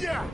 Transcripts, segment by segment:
Yeah.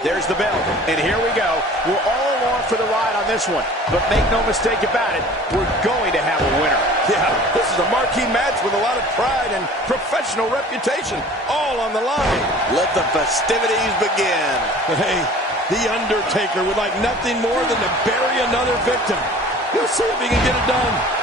There's the bell, and here we go. We're all along for the ride on this one, but make no mistake about it, we're going to have a winner. Yeah, this is a marquee match with a lot of pride and professional reputation, all on the line. Let the festivities begin. Hey, The Undertaker would like nothing more than to bury another victim. We'll see if he can get it done.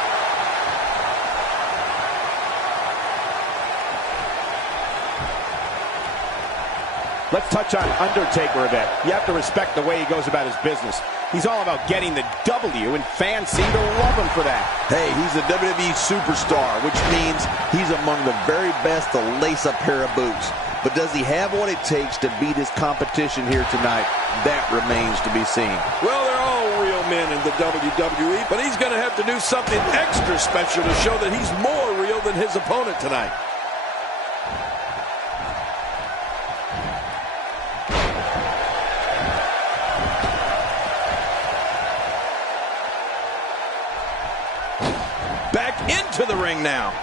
Let's touch on Undertaker a bit. You have to respect the way he goes about his business. He's all about getting the W, and fans seem to love him for that. Hey, he's a WWE superstar, which means he's among the very best to lace a pair of boots. But does he have what it takes to beat his competition here tonight? That remains to be seen. Well, they're all real men in the WWE, but he's going to have to do something extra special to show that he's more real than his opponent tonight. the ring now.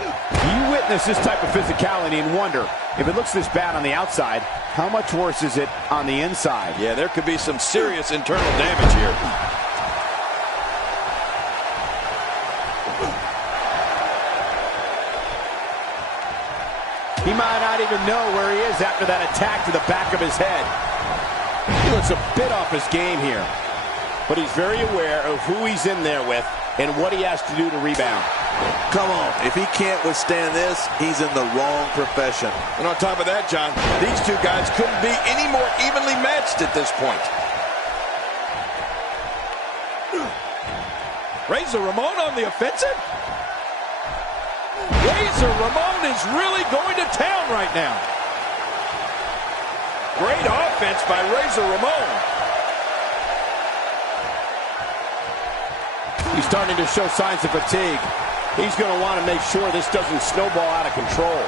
You witness this type of physicality and wonder, if it looks this bad on the outside, how much worse is it on the inside? Yeah, there could be some serious internal damage here. He might not even know where he is after that attack to the back of his head. He looks a bit off his game here. But he's very aware of who he's in there with and what he has to do to rebound. Come on, if he can't withstand this, he's in the wrong profession. And on top of that, John, these two guys couldn't be any more evenly matched at this point. Razor Ramon on the offensive? Razor Ramon is really going to town right now. Great offense by Razor Ramon. He's starting to show signs of fatigue. He's going to want to make sure this doesn't snowball out of control.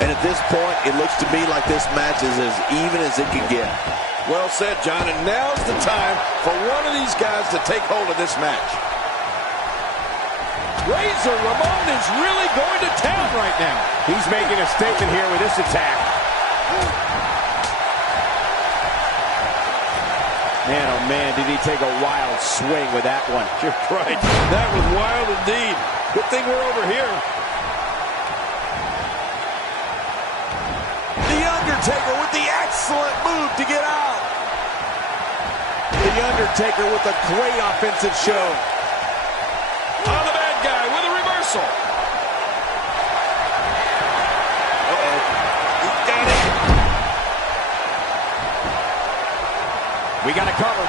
And at this point, it looks to me like this match is as even as it can get. Well said, John, and now's the time for one of these guys to take hold of this match. Razor Ramon is really going to town right now. He's making a statement here with this attack. Man, oh man, did he take a wild swing with that one. You're right. That was wild indeed. Good thing we're over here. The Undertaker with the excellent move to get out. The Undertaker with a great offensive show. On the bad guy with a reversal. Uh-oh. He got it. We got to cover.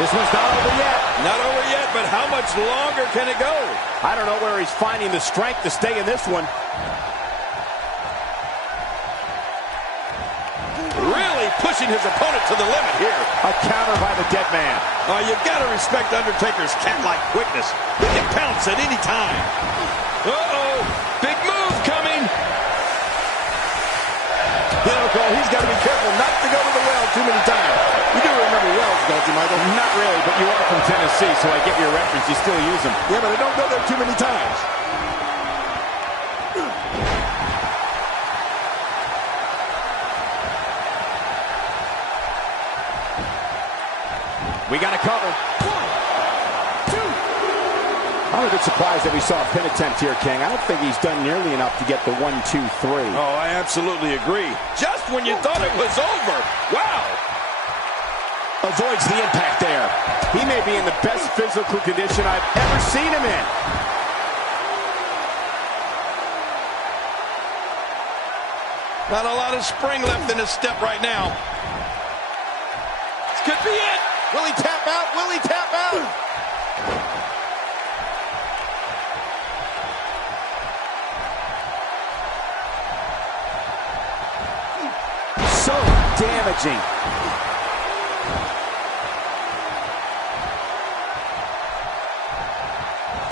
This one's not over yet. Not over yet, but how much longer can it go? I don't know where he's finding the strength to stay in this one. Really pushing his opponent to the limit here. A counter by the dead man. Oh, you got to respect Undertaker's cat-like quickness. He can pounce at any time. Uh-oh, big move coming. You know, Cole, he's got to be careful not to go to the well too many times. You do remember wells, don't you, Michael? Not really, but you are from Tennessee, so I get your reference. You still use them. Yeah, but I don't go there too many times. We got to cover. 1, 2. I'm a bit surprised that we saw a pin attempt here, King. I don't think he's done nearly enough to get the 1, 2, 3. Oh, I absolutely agree. Just when you thought it was over. Wow. Avoids the impact there. He may be in the best physical condition I've ever seen him in. Not a lot of spring left in his step right now. This could be it. Will he tap out? Will he tap out? So damaging.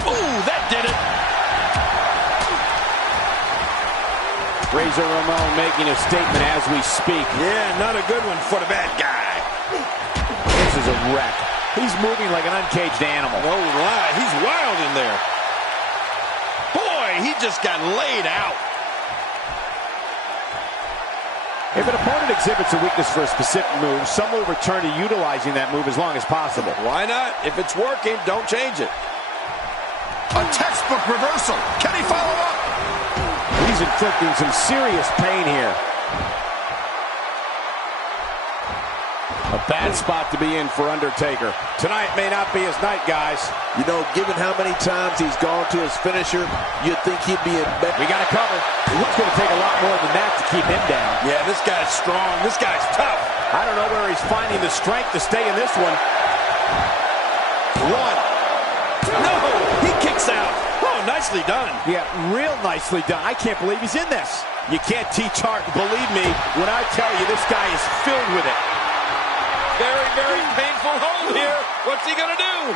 Ooh, that did it. Razor Ramon making a statement as we speak. Yeah, not a good one for the bad guy. This is a wreck. He's moving like an uncaged animal. No lie, he's wild in there. Boy, he just got laid out. If an opponent exhibits a weakness for a specific move, some will return to utilizing that move as long as possible. Why not? If it's working, don't change it. A textbook reversal. Can he follow up? He's inflicting some serious pain here. A bad spot to be in for Undertaker. Tonight may not be his night, guys. You know, given how many times he's gone to his finisher, you'd think he'd be in bed. We got to cover. It's going to take a lot more than that to keep him down. Yeah, this guy's strong. This guy's tough. I don't know where he's finding the strength to stay in this one. 1. No, he kicks out. Oh, nicely done. Yeah, real nicely done. I can't believe he's in this. You can't teach art. Believe me when I tell you this guy is filled with it. Very, very painful hold here. What's he going to do?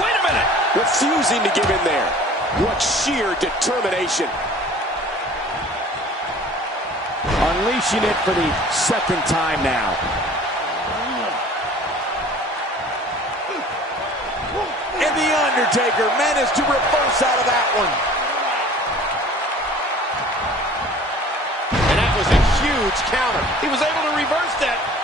Wait a minute. Refusing to give in there. What sheer determination. unleashing it for the second time now. And The Undertaker managed to reverse out of that one. And that was a huge counter. He was able to reverse that.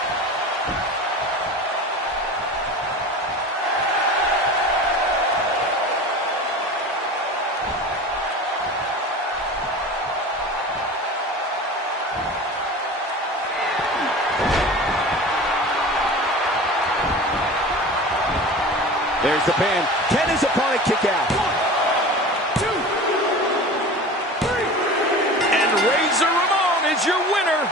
There's the pin. Can his opponent kick out? 1, 2, 3. And Razor Ramon is your winner.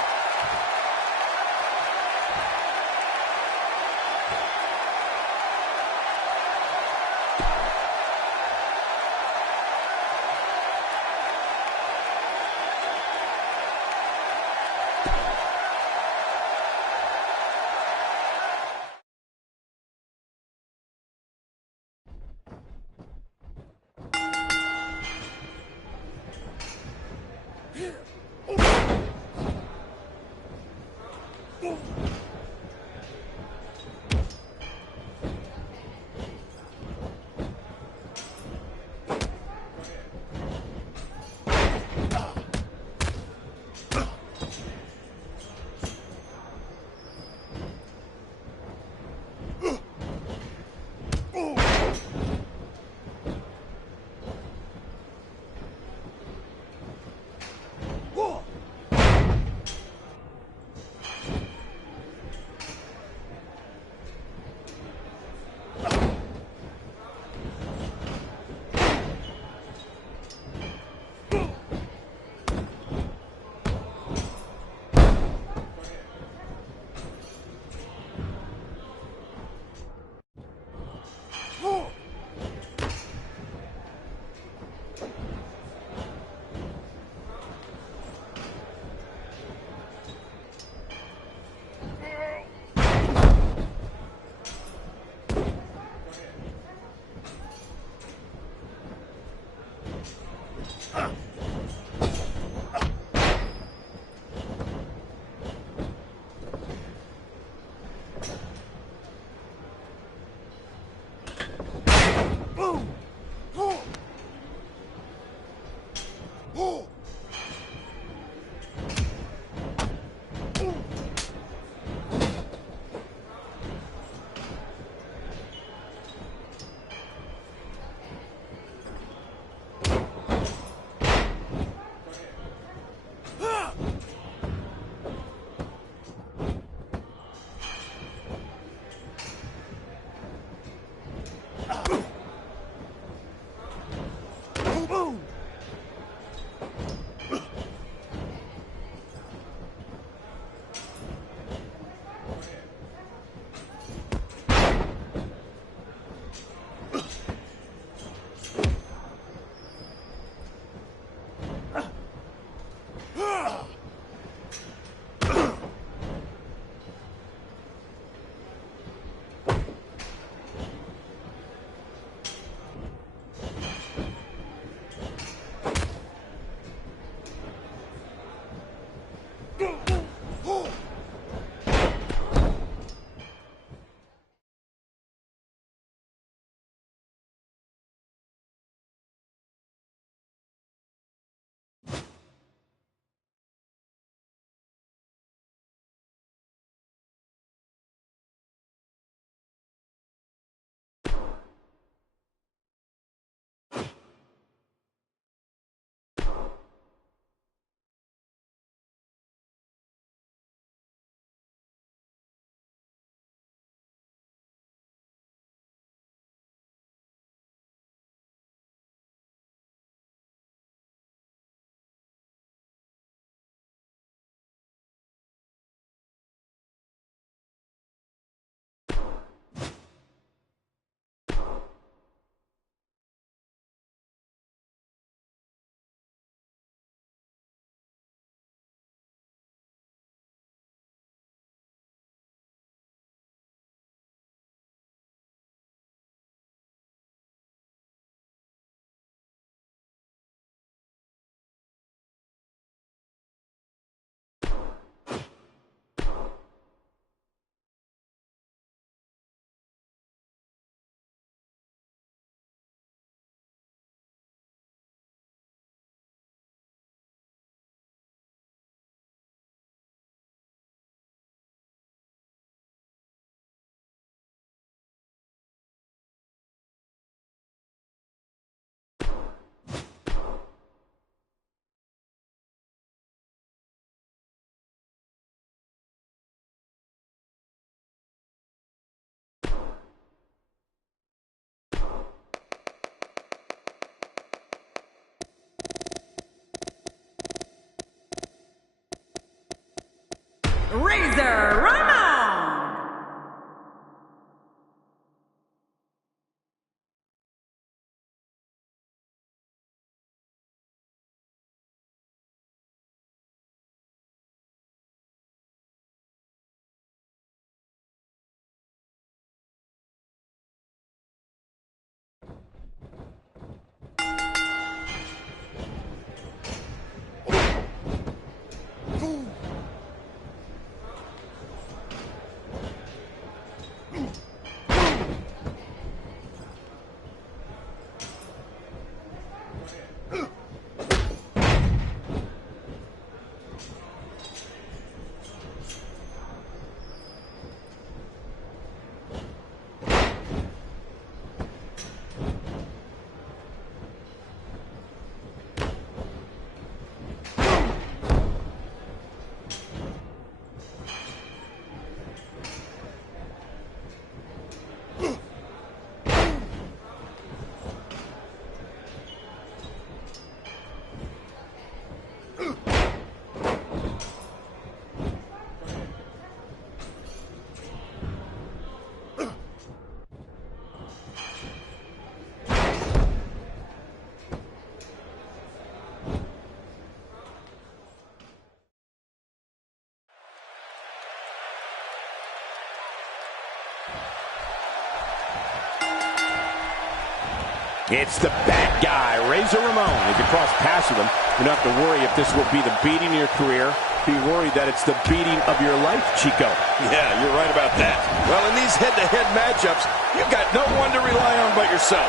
It's the bad guy, Razor Ramon. If you cross paths with him, you don't have to worry if this will be the beating of your career. Be worried that it's the beating of your life, Chico. Yeah, you're right about that. Well, in these head-to-head matchups, you've got no one to rely on but yourself.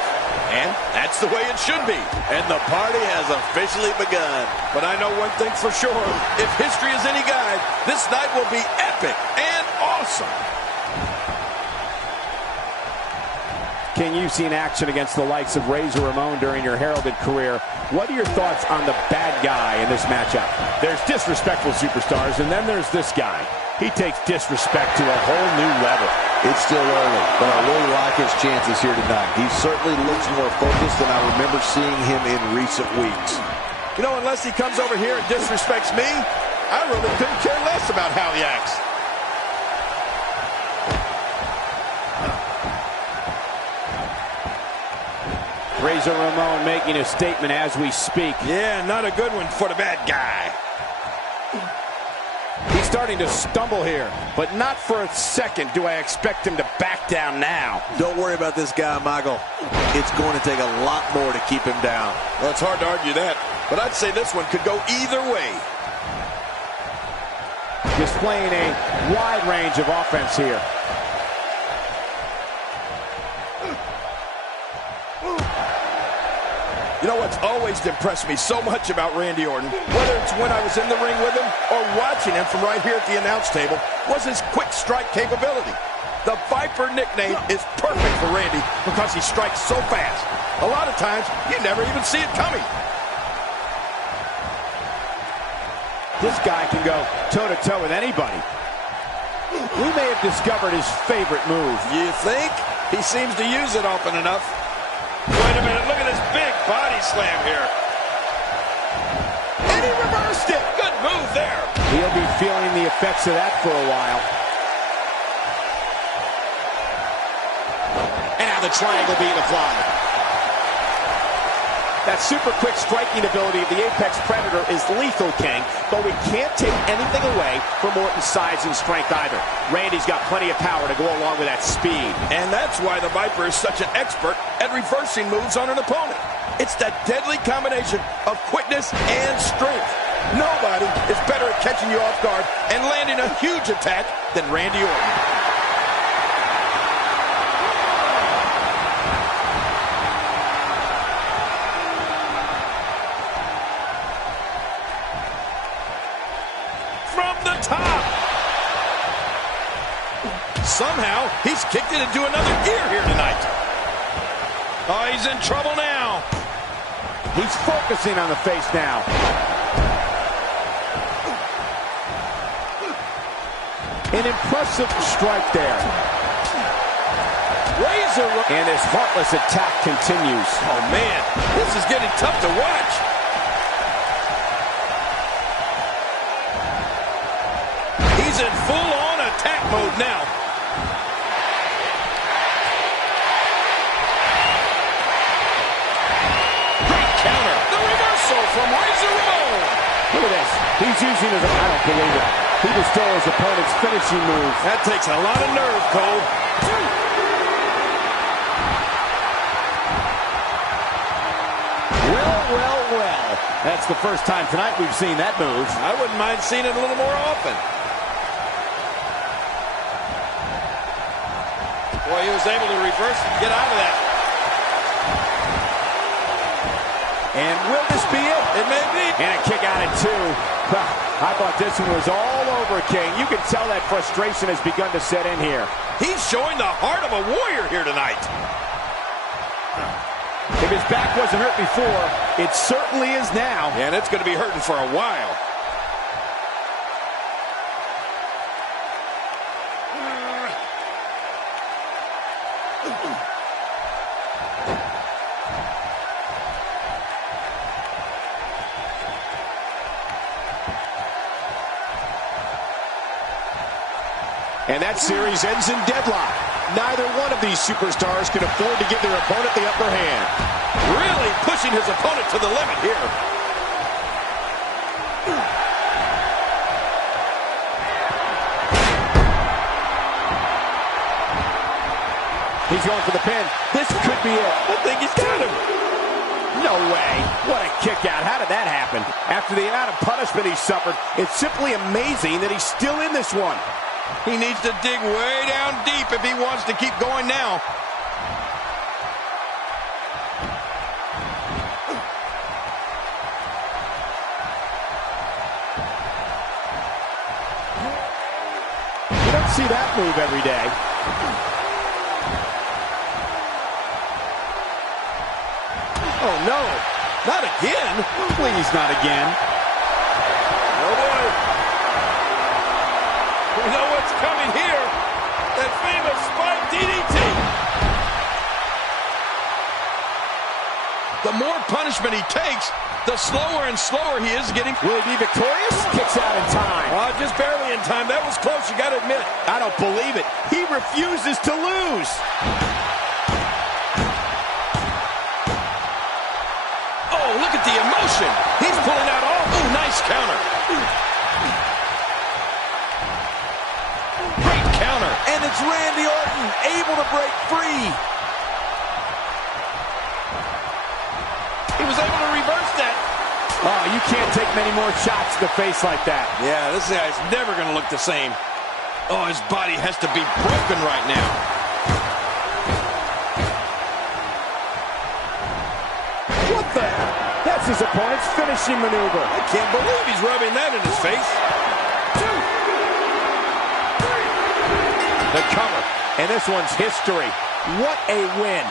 And that's the way it should be. And the party has officially begun. But I know one thing for sure. If history is any guide, this night will be epic and awesome. King, you've seen action against the likes of Razor Ramon during your heralded career. What are your thoughts on the bad guy in this matchup? There's disrespectful superstars, and then there's this guy. He takes disrespect to a whole new level. It's still early, but I really like his chances here tonight. He certainly looks more focused than I remember seeing him in recent weeks. You know, unless he comes over here and disrespects me, I really couldn't care less about how he acts. Razor Ramon making a statement as we speak. Yeah, not a good one for the bad guy. He's starting to stumble here, but not for a second do I expect him to back down now. Don't worry about this guy, Michael. It's going to take a lot more to keep him down. Well, it's hard to argue that, but I'd say this one could go either way. Displaying a wide range of offense here. You know what's always impressed me so much about Randy Orton, whether it's when I was in the ring with him or watching him from right here at the announce table, was his quick strike capability. The Viper nickname is perfect for Randy because he strikes so fast. A lot of times, you never even see it coming. This guy can go toe-to-toe with anybody. We may have discovered his favorite move. You think? He seems to use it often enough. Wait a minute, look at this big body slam here. And he reversed it. Good move there. He'll be feeling the effects of that for a while. And now the triangle being applied. That super quick striking ability of the Apex Predator is lethal, King, but we can't take anything away from Orton's size and strength either. Randy's got plenty of power to go along with that speed. And that's why the Viper is such an expert at reversing moves on an opponent. It's that deadly combination of quickness and strength. Nobody is better at catching you off guard and landing a huge attack than Randy Orton. From the top. Somehow, he's kicked it into another gear here tonight. Oh, he's in trouble now. He's focusing on the face now. An impressive strike there. Razor. And his heartless attack continues. Oh, man, this is getting tough to watch. He's in full-on attack mode now. Great counter. The reversal from Razor Ramon. Look at this. He's using his, I don't believe it. He just stole his opponent's finishing move. That takes a lot of nerve, Cole. Well. That's the first time tonight we've seen that move. I wouldn't mind seeing it a little more often. Boy, he was able to reverse and get out of that. And will this be it? It may be. And a kick out at two. I thought this one was all over, King. You can tell that frustration has begun to set in here. He's showing the heart of a warrior here tonight. If his back wasn't hurt before, it certainly is now. And it's going to be hurting for a while. And that series ends in deadlock. Neither one of these superstars can afford to give their opponent the upper hand. Really pushing his opponent to the limit here. He's going for the pin. This could be it. I think he's got him. What a kick out. How did that happen? After the amount of punishment he suffered, it's simply amazing that he's still in this one. He needs to dig way down deep if he wants to keep going now. You don't see that move every day. Oh, no. Not again. Please, not again. Oh, boy. We know what's coming here. That famous spike DDT. The more punishment he takes, the slower and slower he is getting. Will he be victorious? Kicks out in time. Just barely in time. That was close, you got to admit. I don't believe it. He refuses to lose. Oh, look at the emotion. He's pulling out all. Oh, nice counter. Great counter. And it's Randy Orton able to break free. He was able to reverse that. Oh, you can't take many more shots to the face like that. Yeah, this guy's never going to look the same. Oh, his body has to be broken right now. What the? That's his opponent's finishing maneuver. I can't believe he's rubbing that in his face. 2, 3. The cover. And this one's history. What a win.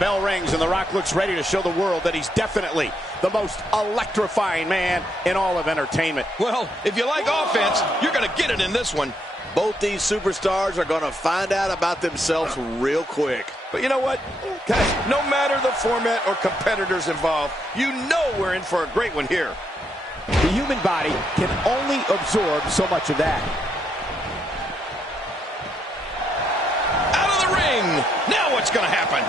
bell rings, and The Rock looks ready to show the world that he's definitely the most electrifying man in all of entertainment. Well, if you like offense, you're going to get it in this one. Both these superstars are going to find out about themselves real quick. But you know what? Guys, no matter the format or competitors involved, you know we're in for a great one here. The human body can only absorb so much of that. Out of the ring. Now what's going to happen?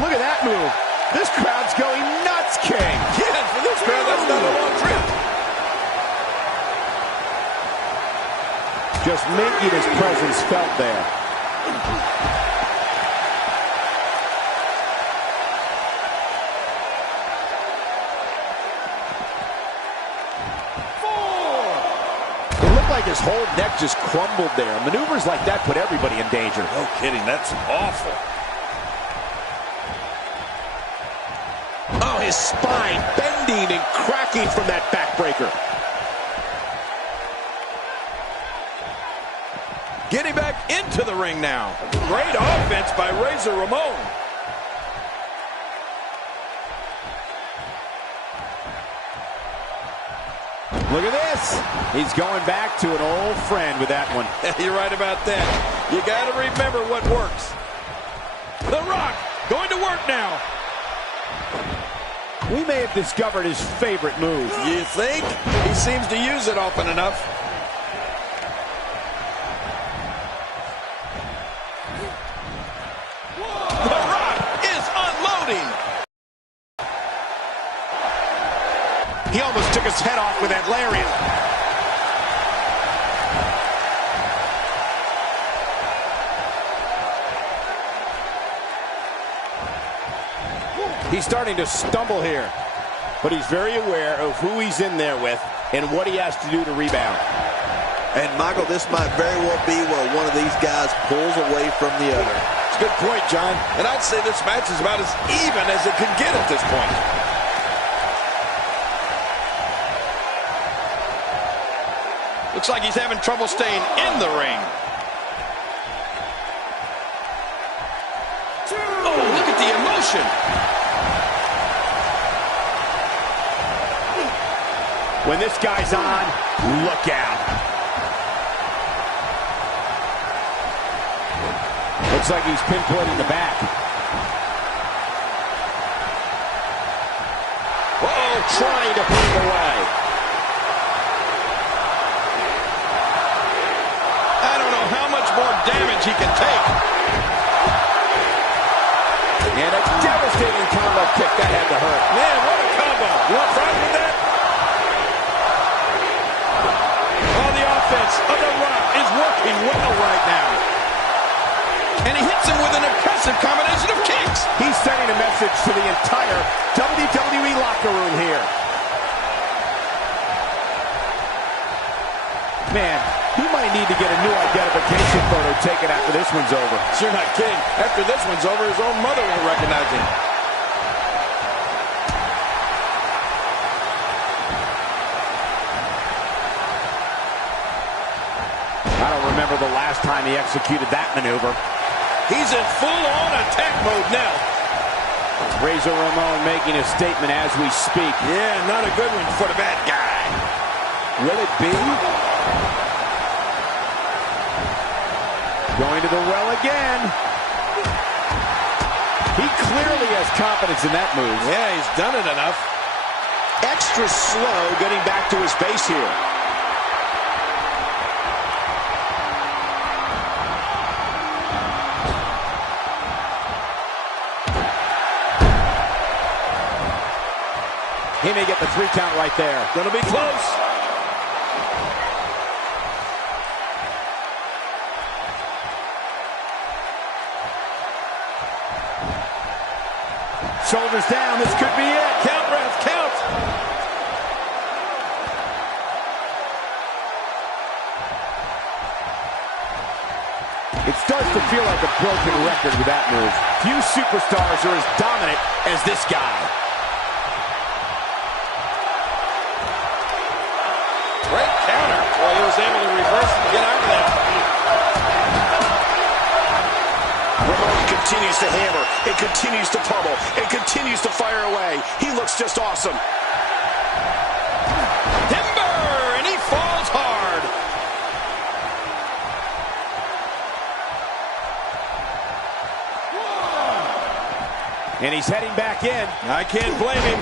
Look at that move. This crowd's going nuts, King. Yeah, for this crowd, that's not a long trip. Just making his presence felt there. It looked like his whole neck just crumbled there. Maneuvers like that put everybody in danger. No kidding, that's awful. Oh, his spine bending and cracking from that backbreaker. Getting back into the ring now. Great offense by Ramon. Look at this. He's going back to an old friend with that one. You're right about that. You got to remember what works. The Rock going to work now. We may have discovered his favorite move. You think? He seems to use it often enough. The Rock is unloading. He almost took his head off with that lariat. He's starting to stumble here, but he's very aware of who he's in there with and what he has to do to rebound. And, Michael, this might very well be where one of these guys pulls away from the other. It's a good point, John. And I'd say this match is about as even as it can get at this point. Looks like he's having trouble staying in the ring. Oh, look at the emotion. When this guy's on, look out. Looks like he's pinpointing the back. Uh-oh, trying to put him away. I don't know how much more damage he can take. And a devastating combo kick. That had to hurt. Man, what a combo. You want fries with that? Oh, the offense of The Rock is working well right now. And he hits him with an impressive combination of kicks. He's sending a message to the entire WWE locker room here. Man, he might need to get a new identification photo taken after this one's over. You're not kidding. After this one's over, his own mother won't recognize him. I don't remember the last time he executed that maneuver. He's in full-on attack mode now. Ramon making a statement as we speak. Yeah, not a good one for the bad guy. Will it be? Going to the well again. He clearly has confidence in that move. Yeah, he's done it enough. Extra slow getting back to his base here. He may get the 3 count right there. Gonna be close. Shoulders down, this could be it. Count, ref, count. It starts to feel like a broken record with that move. Few superstars are as dominant as this guy. Great counter. Well, he was able to reverse and get out of that. Ramon continues to hammer, and continues to pummel, and continues to fire away. He looks just awesome. Timber, and he falls hard. And he's heading back in. I can't blame him.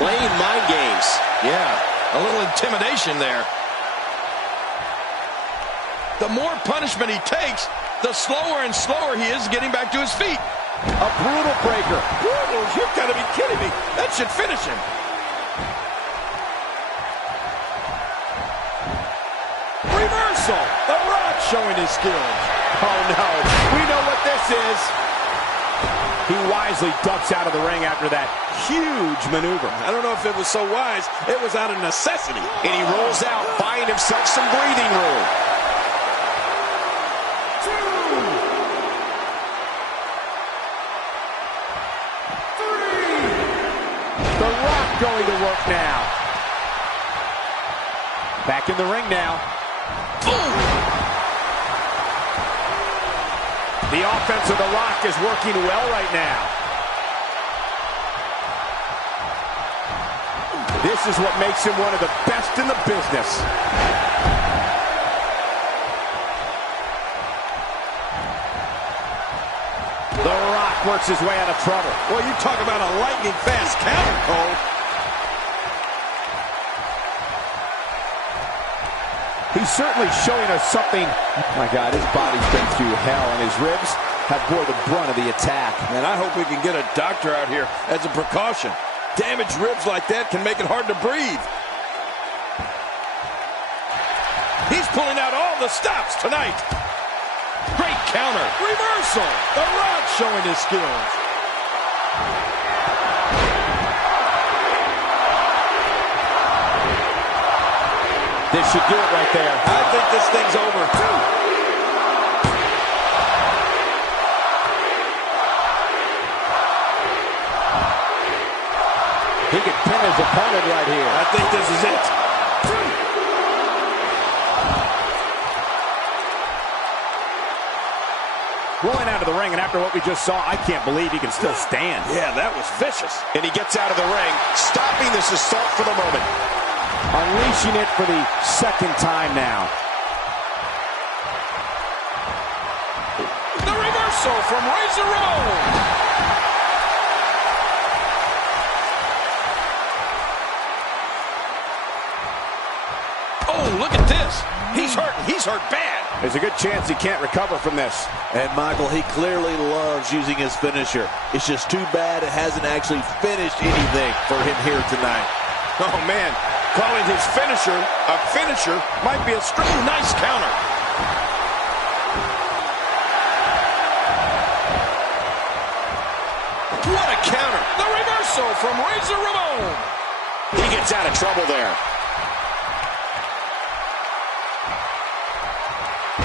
Playing mind games. Yeah, a little intimidation there. The more punishment he takes, the slower and slower he is getting back to his feet. A brutal breaker. Brutal? You've got to be kidding me. That should finish him. Reversal. The Rock showing his skills. Oh, no. We know what this is. He wisely ducks out of the ring after that huge maneuver. I don't know if it was so wise. It was out of necessity. And he rolls out, buying himself some breathing room. The Rock going to work now. Back in the ring now. Boom! The offense of The Rock is working well right now. This is what makes him one of the best in the business. The Rock works his way out of trouble. Well, you talk about a lightning fast counter, Cole. He's certainly showing us something. My God, his body's been through hell, and his ribs have bore the brunt of the attack. Man, I hope we can get a doctor out here as a precaution. Damaged ribs like that can make it hard to breathe. He's pulling out all the stops tonight. Great counter. Reversal. The Rock showing his skills. This should do it right there. I think this thing's over. He could pin his opponent right here. I think this is it. Rolling out of the ring, and after what we just saw, I can't believe he can still stand. Yeah, that was vicious. And he gets out of the ring, stopping this assault for the moment. Unleashing it for the second time now. The reversal from Razor Ramon. Oh, look at this. He's hurt. He's hurt bad. There's a good chance he can't recover from this. And Michael, he clearly loves using his finisher. It's just too bad it hasn't actually finished anything for him here tonight. Oh, man. Calling his finisher a finisher might be a nice counter. What a counter. The reversal from Razor Ramon. He gets out of trouble there.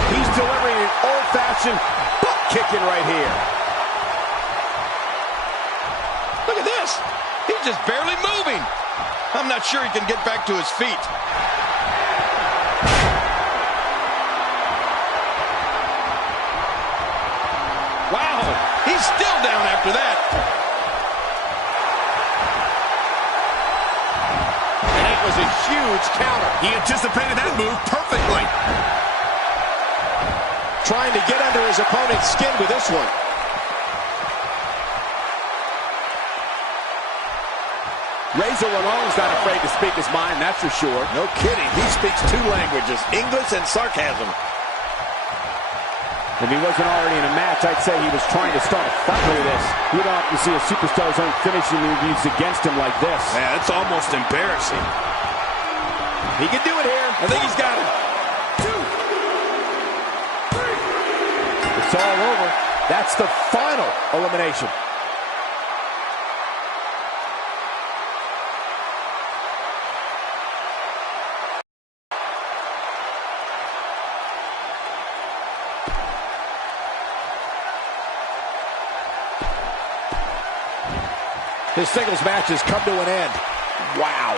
He's delivering an old-fashioned butt kicking right here. Look at this. He's just barely moving. I'm not sure he can get back to his feet. Wow, he's still down after that. And that was a huge counter. He anticipated that move perfectly. Trying to get under his opponent's skin with this one. Razor Ramon's not afraid to speak his mind, that's for sure. No kidding. He speaks two languages, English and sarcasm. If he wasn't already in a match, I'd say he was trying to start a fight with this. You don't often see a superstar's own finishing move used against him like this. Man, it's almost embarrassing. He can do it here. I think he's got it. 2, 3. It's all over. That's the final elimination. His singles match has come to an end. Wow.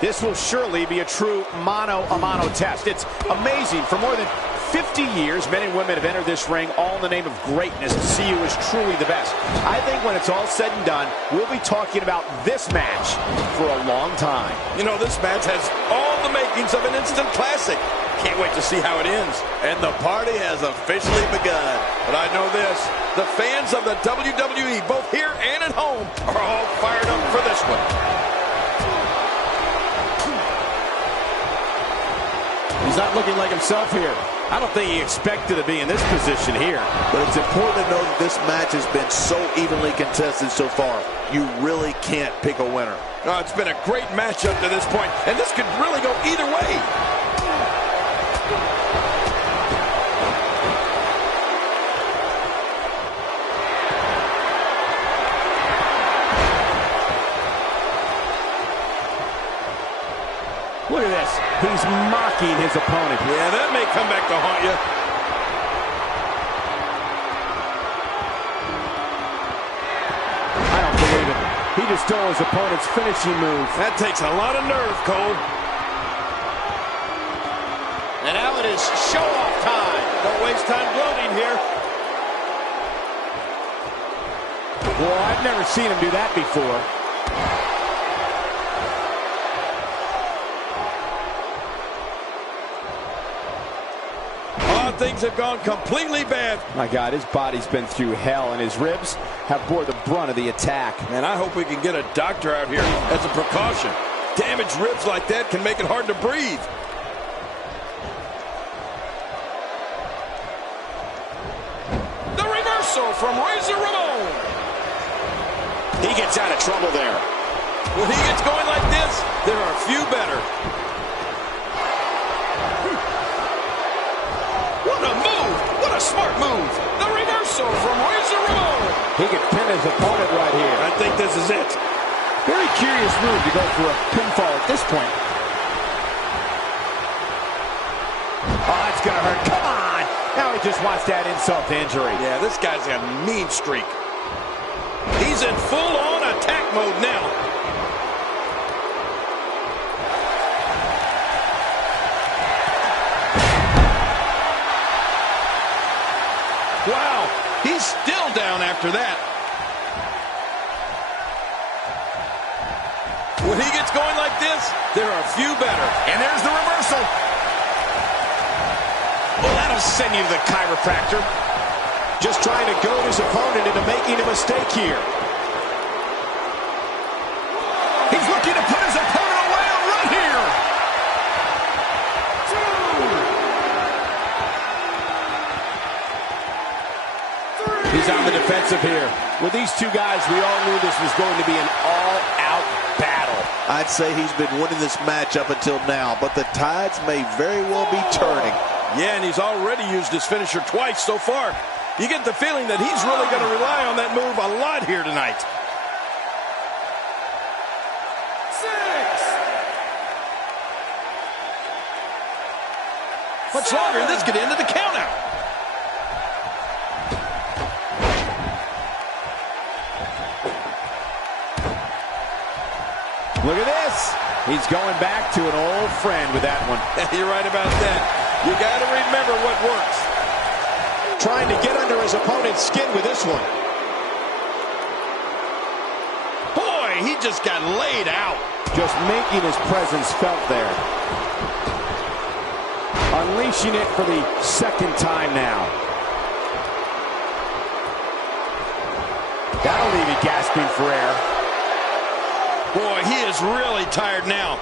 This will surely be a true mano-a-mano test. It's amazing. For more than 50 years, men and women have entered this ring all in the name of greatness to see who is truly the best. I think when it's all said and done, we'll be talking about this match for a long time. You know, this match has all the makings of an instant classic. Can't wait to see how it ends. And the party has officially begun. But I know this, the fans of the WWE, both here and at home, are all fired up for this one. He's not looking like himself here. I don't think he expected to be in this position here. But it's important to know that this match has been so evenly contested so far. You really can't pick a winner. Oh, it's been a great match up to this point, and this could really go either way. Look at this. He's mocking his opponent. Yeah, that may come back to haunt you. I don't believe it. He just stole his opponent's finishing move. That takes a lot of nerve, Cole. And now it is show-off time. Don't waste time gloating here. Well, I've never seen him do that before. Things have gone completely bad. My God, his body's been through hell, and his ribs have bore the brunt of the attack. And I hope we can get a doctor out here as a precaution. Damaged ribs like that can make it hard to breathe. The reversal from Razor Ramon. He gets out of trouble there. When he gets going like this, there are a few better. What a move! What a smart move! The reversal from Razor Ramon. He can pin his opponent right here. I think this is it. Very curious move to go for a pinfall at this point. Oh, that's gonna hurt. Come on! Now he just wants to add insult to injury. Yeah, this guy's got a mean streak. He's in full-on attack mode now. Wow, he's still down after that. When he gets going like this, there are a few better. And there's the reversal. Well, that'll send you to the chiropractor. Just trying to goad his opponent into making a mistake here. He's looking to put his opponent away right here. He's on the defensive here. With these two guys, we all knew this was going to be an all-out battle. I'd say he's been winning this match up until now, but the tides may very well be turning. Yeah, and he's already used his finisher twice so far. You get the feeling that he's really going to rely on that move a lot here tonight. 6. Much longer, and this could end the countout. Look at this. He's going back to an old friend with that one. You're right about that. You got to remember what works. Trying to get under his opponent's skin with this one. Boy, he just got laid out. Just making his presence felt there. Unleashing it for the second time now. That'll leave you gasping for air. Boy, he is really tired now.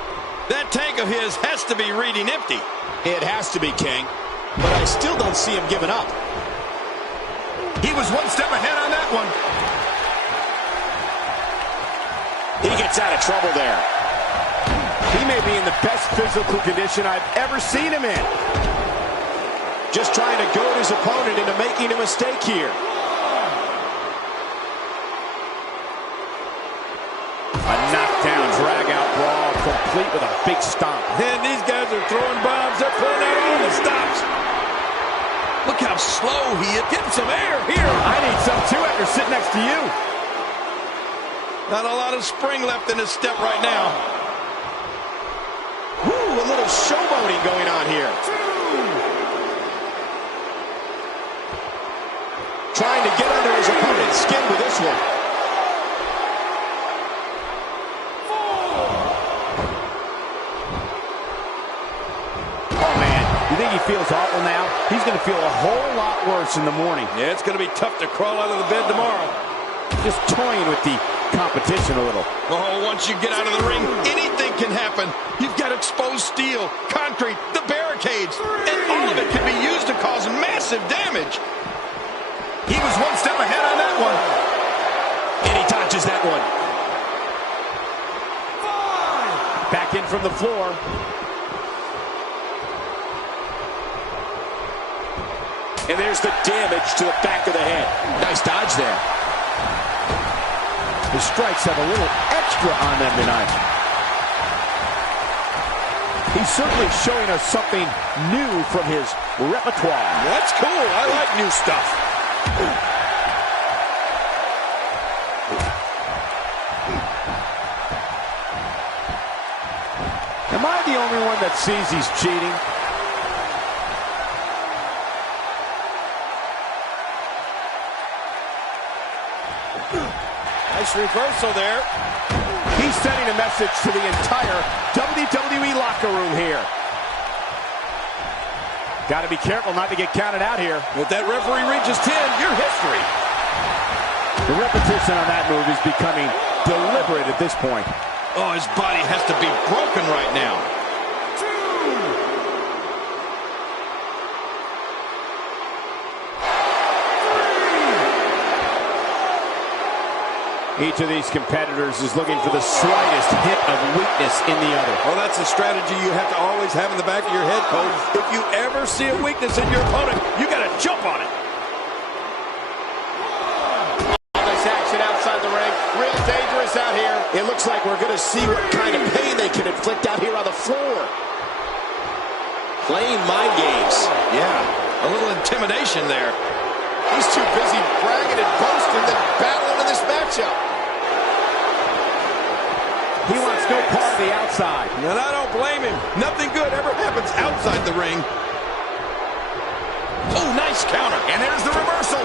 That tank of his has to be reading empty. It has to be, King. but I still don't see him giving up. He was one step ahead on that one. He gets out of trouble there. He may be in the best physical condition I've ever seen him in. Just trying to goad his opponent into making a mistake here. A knockdown, drag-out brawl, complete with a big stomp. And these guys are throwing bombs. They're pulling out all the stops. Look how slow he is. Getting some air here. I need some, too, after sitting next to you. Not a lot of spring left in his step right now. Woo, a little showboating going on here. Trying to get under his opponent's skin with this one. Oh, man, you think he feels awful now? He's going to feel a whole lot worse in the morning. Yeah, it's going to be tough to crawl out of the bed tomorrow. Just toying with the competition a little. Oh, once you get out of the ring, anything can happen. You've got exposed steel, concrete, the barricades, and all of it can be used to cause massive damage. He was one step ahead on that one. And he dodges that one. Back in from the floor. And there's the damage to the back of the head. Nice dodge there. The strikes have a little extra on them tonight. He's certainly showing us something new from his repertoire. That's cool. I like new stuff. Am I the only one that sees he's cheating? Nice reversal there. He's sending a message to the entire WWE locker room here. Got to be careful not to get counted out here. If that referee reaches 10, you're history. The repetition on that move is becoming deliberate at this point. Oh, his body has to be broken right now. Each of these competitors is looking for the slightest hint of weakness in the other. Well, that's a strategy you have to always have in the back of your head, Coach. If you ever see a weakness in your opponent, you got to jump on it. All this action outside the ring, real dangerous out here. It looks like we're going to see what kind of pain they can inflict out here on the floor. Playing mind games. Yeah, a little intimidation there. He's too busy bragging and boasting than battling in this matchup. He wants no part of the outside. And I don't blame him. Nothing good ever happens outside the ring. Oh, nice counter. And there's the reversal.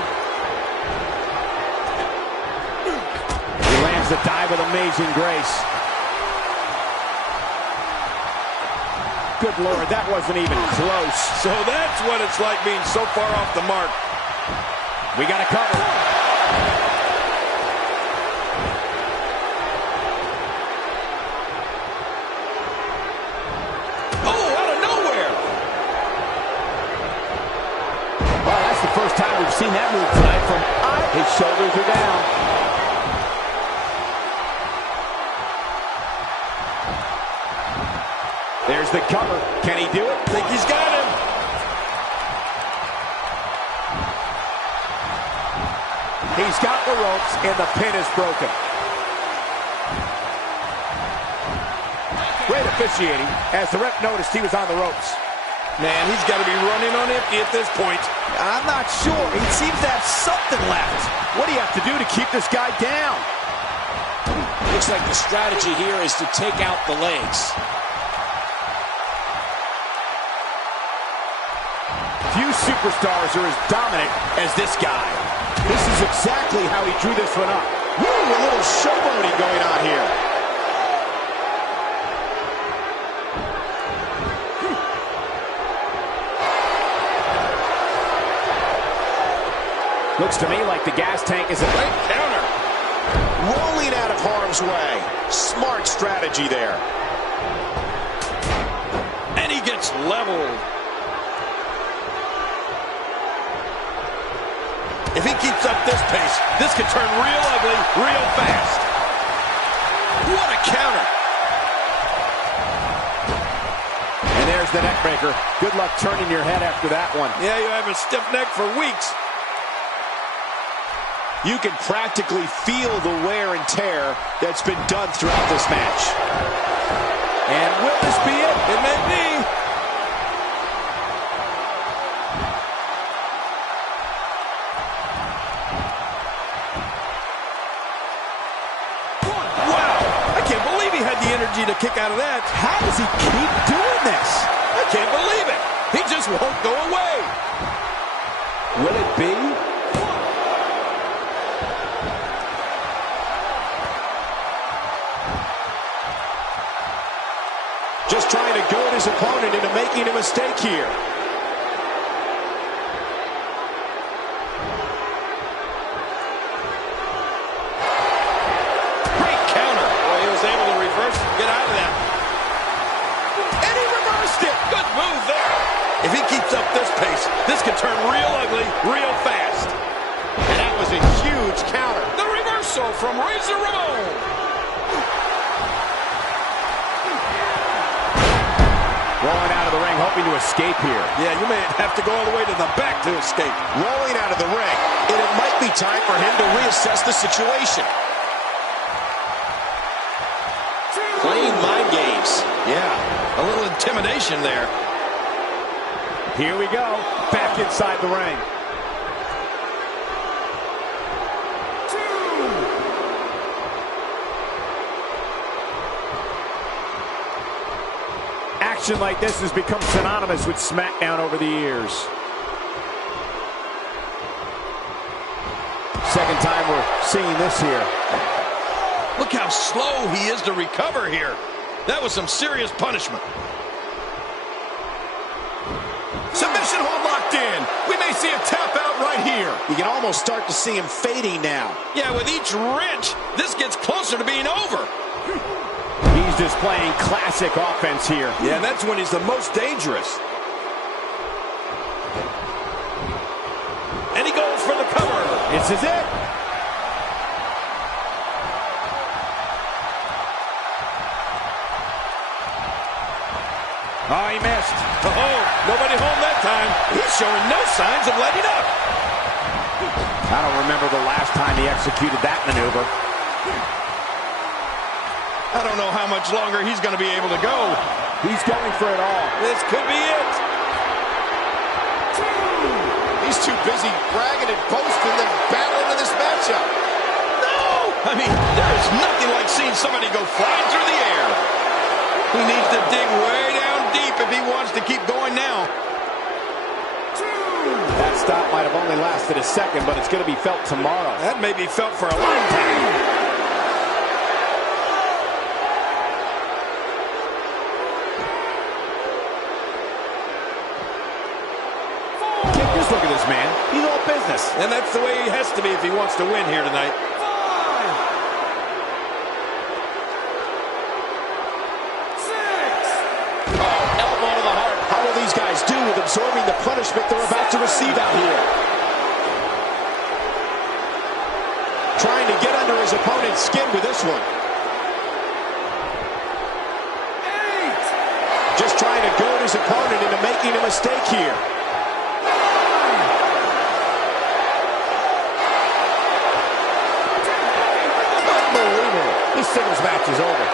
He lands the dive with amazing grace. Good Lord, that wasn't even close. So that's what it's like being so far off the mark. We got a cover. Oh, out of nowhere. Well, that's the first time we've seen that move tonight from his shoulders are down. There's the cover. Can he do it? Think he's got him. He's got the ropes, and the pin is broken. Great officiating, as the ref noticed he was on the ropes. Man, he's got to be running on empty at this point. I'm not sure. He seems to have something left. What do you have to do to keep this guy down? Looks like the strategy here is to take out the legs. Few superstars are as dominant as this guy. This is exactly how he drew this one up. Woo, a little showboating going on here. Looks to me like the gas tank is a Great counter. Rolling out of harm's way. Smart strategy there. And he gets leveled. If he keeps up this pace, this could turn real ugly real fast. What a counter. And there's the neck breaker. Good luck turning your head after that one. Yeah, you have a stiff neck for weeks. You can practically feel the wear and tear that's been done throughout this match. And will this be it? It may be. Wow, I can't believe he had the energy to kick out of that. How does he keep doing this? I can't believe it. He just won't go away. Will it be? Just trying to goad his opponent into making a mistake here. Great counter. Well, he was able to reverse and get out of that. And he reversed it. Good move there. If he keeps up this pace, this could turn real ugly real fast. And that was a huge counter. The reversal from Razor Ramon. Rolling out of the ring, hoping to escape here. Yeah, you may have to go all the way to the back to escape. Rolling out of the ring, and it might be time for him to reassess the situation. Playing mind games. Yeah, a little intimidation there. Here we go, back inside the ring. Action like this has become synonymous with Smackdown over the years. Second time we're seeing this here. Look how slow he is to recover here. That was some serious punishment. Submission hold locked in. We may see a tap out right here. You can almost start to see him fading now. Yeah, with each wrench, this gets closer to being over. He's displaying classic offense here. Yeah, and that's when he's the most dangerous. And he goes for the cover. This is it. Oh, he missed. Oh, nobody home that time. He's showing no signs of letting up. I don't remember the last time he executed that maneuver. I don't know how much longer he's going to be able to go. He's going for it all. This could be it. He's too busy bragging and boasting than battling in this matchup. No! I mean, there is nothing like seeing somebody go flying through the air. He needs to dig way down deep if he wants to keep going now. That stop might have only lasted a second, but it's going to be felt tomorrow. That may be felt for a long time. Just look at this man. He's all business. And that's the way he has to be if he wants to win here tonight. 5, 6. Oh, elbow to the heart. How will these guys do with absorbing the punishment they're about to receive out here? Trying to get under his opponent's skin with this one. 8. Just trying to goad his opponent into making a mistake here. This singles match is over.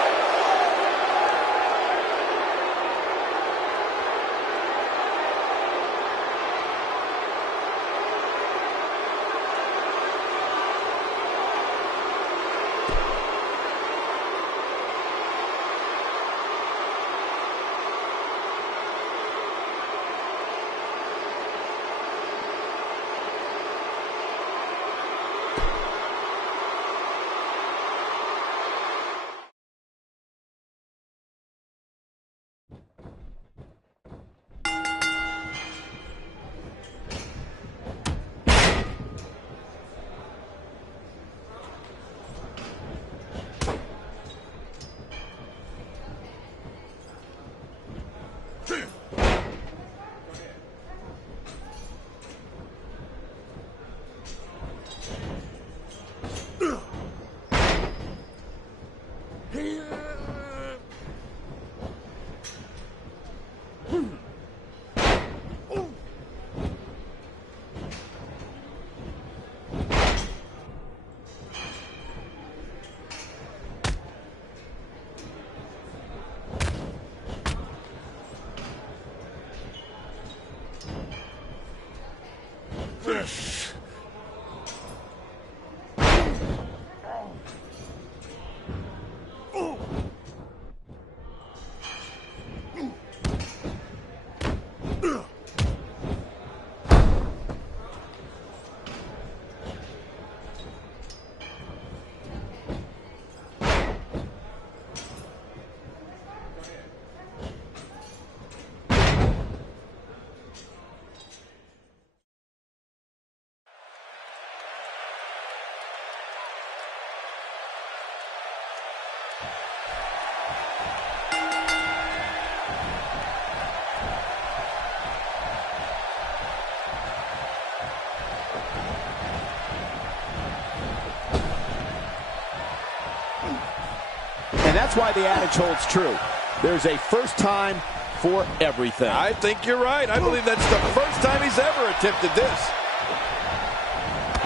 And that's why the adage holds true. There's a first time for everything. I think you're right. I believe that's the first time he's ever attempted this.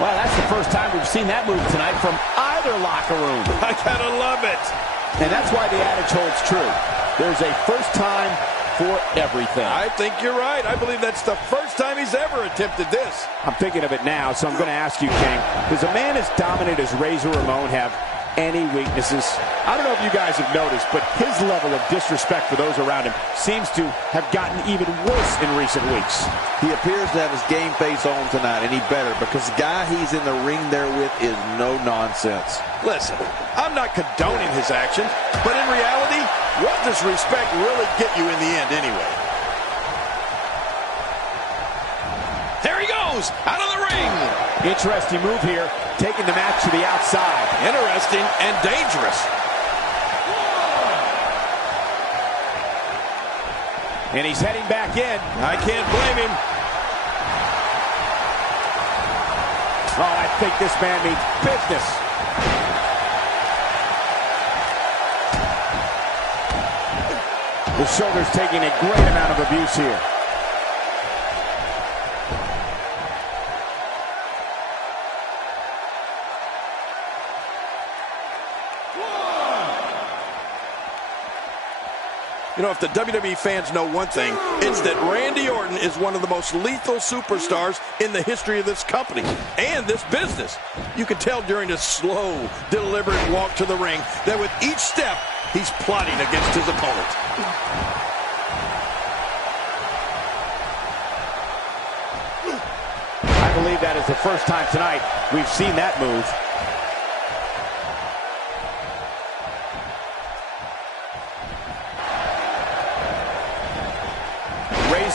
Well, that's the first time we've seen that move tonight from either locker room. I gotta love it. And that's why the adage holds true. There's a first time for everything. I think you're right. I believe that's the first time he's ever attempted this. I'm thinking of it now, so I'm going to ask you, King, does a man as dominant as Ramon have any weaknesses? I don't know if you guys have noticed, but his level of disrespect for those around him seems to have gotten even worse in recent weeks. He appears to have his game face on tonight, and he better, because the guy he's in the ring there with is no nonsense. Listen, I'm not condoning his actions, but in reality, what does respect really get you in the end anyway? There he goes, out of the ring. Interesting move here, taking the match to the outside. Interesting and dangerous. And he's heading back in. I can't blame him. Oh, I think this man means business. The shoulder's taking a great amount of abuse here. You know, if the WWE fans know one thing, it's that Randy Orton is one of the most lethal superstars in the history of this company and this business. You can tell during his slow, deliberate walk to the ring that with each step, he's plotting against his opponent. I believe that is the first time tonight we've seen that move.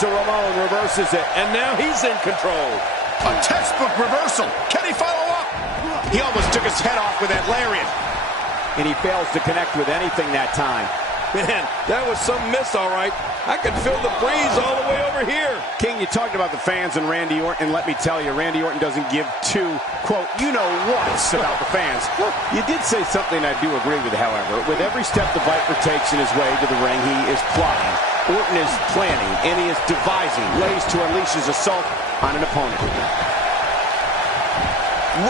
Ramon reverses it, and now he's in control. A textbook reversal. Can he follow up? He almost took his head off with that lariat. And he fails to connect with anything that time. Man, that was some miss, all right. I could feel the breeze all the way over here. King, you talked about the fans and Randy Orton, and let me tell you, Randy Orton doesn't give two, quote, you-know-whats about the fans. You did say something I do agree with, however. With every step the Viper takes in his way to the ring, he is plotting. Orton is planning, and he is devising ways to unleash his assault on an opponent.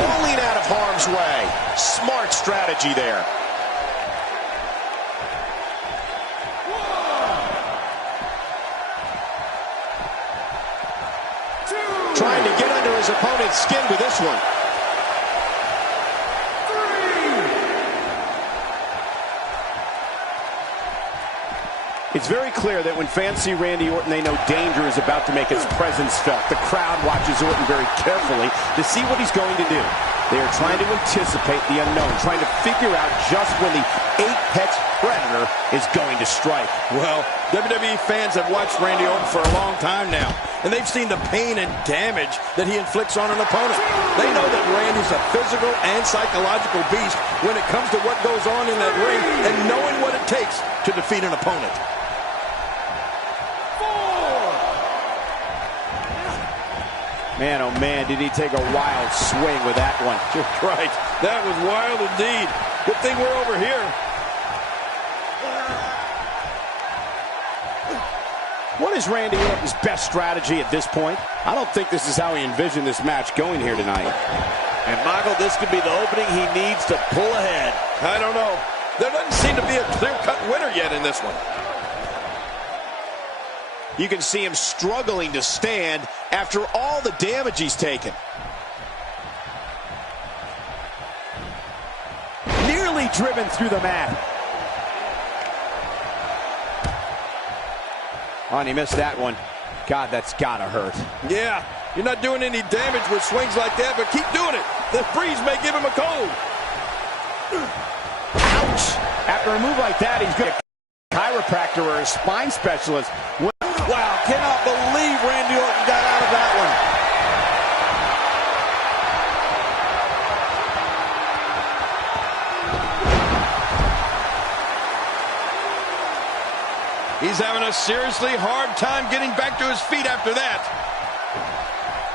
Rolling out of harm's way. Smart strategy there. Trying to get under his opponent's skin with this one. It's very clear that when fans see Randy Orton, they know danger is about to make its presence felt. The crowd watches Orton very carefully to see what he's going to do. They are trying to anticipate the unknown, trying to figure out just when the apex predator is going to strike. Well, WWE fans have watched Randy Orton for a long time now, and they've seen the pain and damage that he inflicts on an opponent. They know that Randy's a physical and psychological beast when it comes to what goes on in that ring and knowing what it takes to defeat an opponent. Man, oh man, did he take a wild swing with that one. You're right. That was wild indeed. Good thing we're over here. What is Randy Orton's best strategy at this point? I don't think this is how he envisioned this match going here tonight. And Michael, this could be the opening he needs to pull ahead. I don't know. There doesn't seem to be a clear-cut winner yet in this one. You can see him struggling to stand after all the damage he's taken. Nearly driven through the mat. Oh, and he missed that one. God, that's gotta hurt. Yeah, you're not doing any damage with swings like that, but keep doing it. The breeze may give him a cold. Ouch! After a move like that, he's going to chiropractor or a spine specialist. Wow, cannot believe Randy Orton got out of that one. He's having a seriously hard time getting back to his feet after that.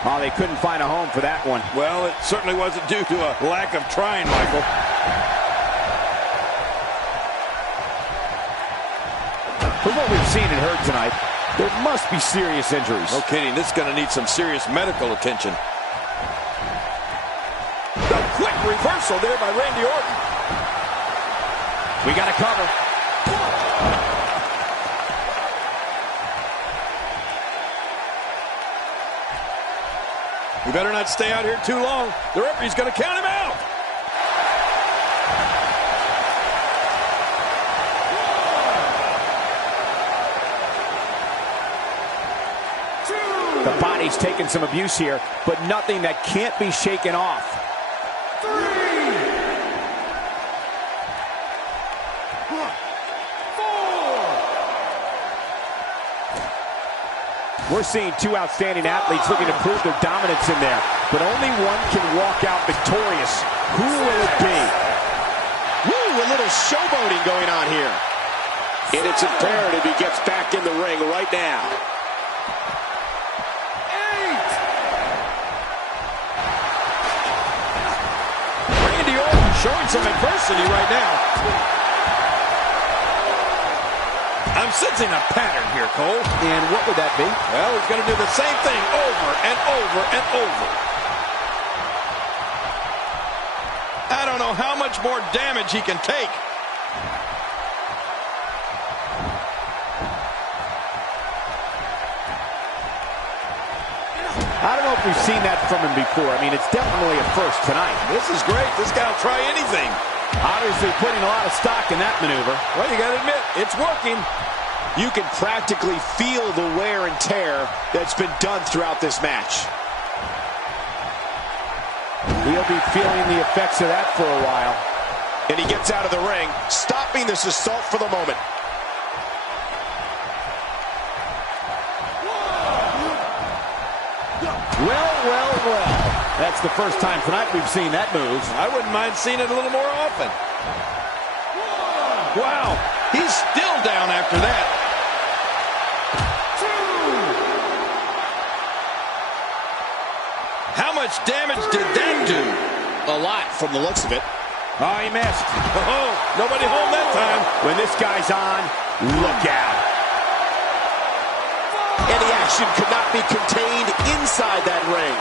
Oh, they couldn't find a home for that one. Well, it certainly wasn't due to a lack of trying, Michael. From what we've seen and heard tonight, there must be serious injuries. No kidding, this is going to need some serious medical attention. The quick reversal there by Randy Orton. We got to cover. We better not stay out here too long. The referee's going to count him out. The body's taking some abuse here, but nothing that can't be shaken off. 3, 4. We're seeing two outstanding athletes looking to prove their dominance in there, but only one can walk out victorious. Who will it be? Woo, a little showboating going on here. And it's imperative he gets back in the ring right now. 8. Randy Orton showing some adversity right now. I'm sensing a pattern here, Cole. And what would that be? Well, he's going to do the same thing over and over and over. I don't know how much more damage he can take. I don't know if we've seen that from him before. I mean, it's definitely a first tonight. This is great. This guy will try anything. Obviously putting a lot of stock in that maneuver. Well, you got to admit, it's working. You can practically feel the wear and tear that's been done throughout this match. He'll be feeling the effects of that for a while. And he gets out of the ring, stopping this assault for the moment. Well. That's the first time tonight we've seen that move. I wouldn't mind seeing it a little more often. Wow, he's still down after that. 2. How much damage did that do? A lot from the looks of it. Oh, he missed. Oh, nobody home that time. When this guy's on, look out. And the action could not be contained inside that ring.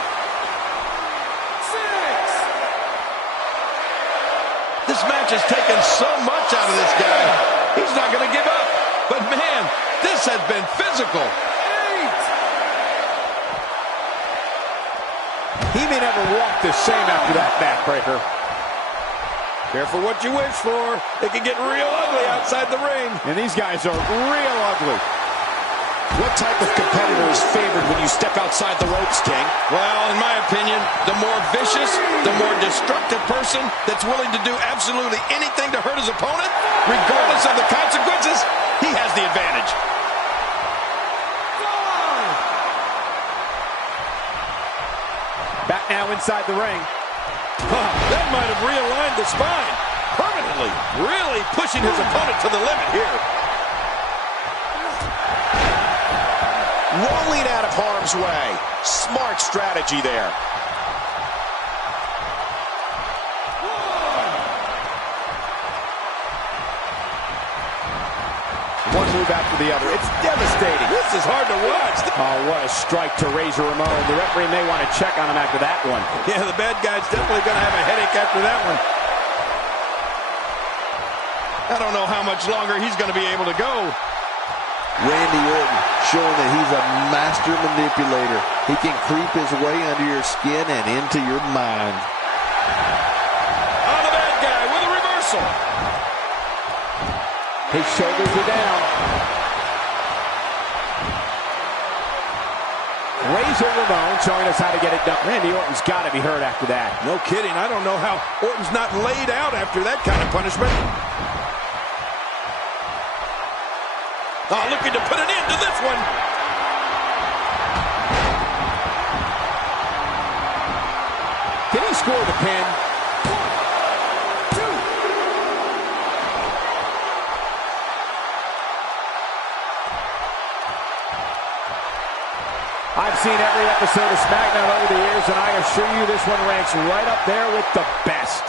6. This match has taken so much out of this guy. He's not going to give up. But man, this has been physical. 8. He may never walk the same after that backbreaker. Careful what you wish for. It can get real ugly outside the ring. And these guys are real ugly. What type of competitor is favored when you step outside the ropes, King? Well, in my opinion, the more vicious, the more destructive person that's willing to do absolutely anything to hurt his opponent, regardless of the consequences, he has the advantage. 5. Back now inside the ring. That might have realigned the spine permanently, really pushing his opponent to the limit here. Rolling out of harm's way. Smart strategy there. One move after the other. It's devastating. This is hard to watch. Oh, what a strike to Razor Ramon. The referee may want to check on him after that one. Yeah, the bad guy's definitely going to have a headache after that one. I don't know how much longer he's going to be able to go. Randy Orton showing that he's a master manipulator. He can creep his way under your skin and into your mind. On the bad guy with a reversal. His shoulders are down. Razor Ramon showing us how to get it done. Randy Orton's got to be hurt after that. No kidding. I don't know how Orton's not laid out after that kind of punishment. Oh, looking to put an end to this one. Can he score the pin? 1, 2. I've seen every episode of Smackdown over the years, and I assure you this one ranks right up there with the best.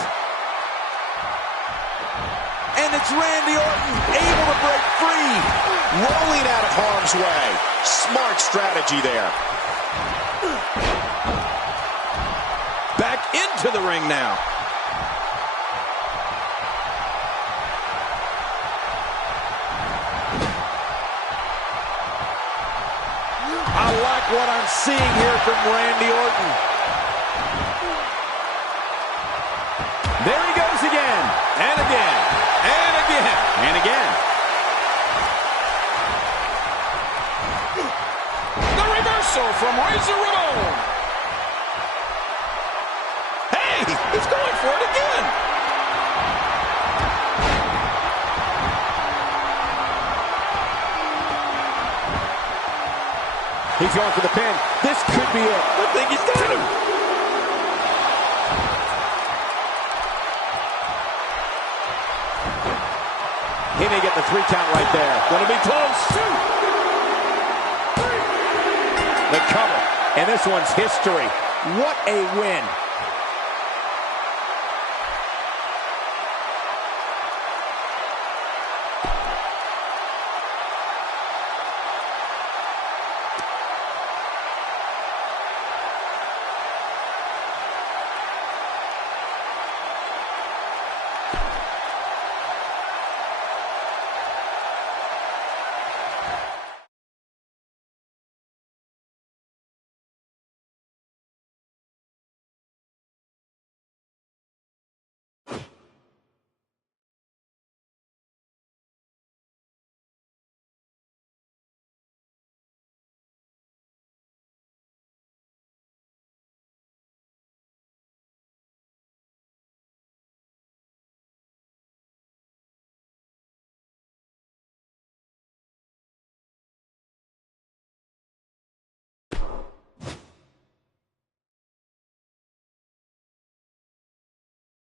And it's Randy Orton able to break free. Rolling out of harm's way. Smart strategy there. Back into the ring now. I like what I'm seeing here from Randy Orton. There he goes again, and again, and again, and again. The reversal from Razor Ramon. Hey, he's going for it again. He's going for the pin. This could be it. I think he's got him. He may get the 3 count right there. Gonna be close. 2, 3. The cover. And this one's history. What a win.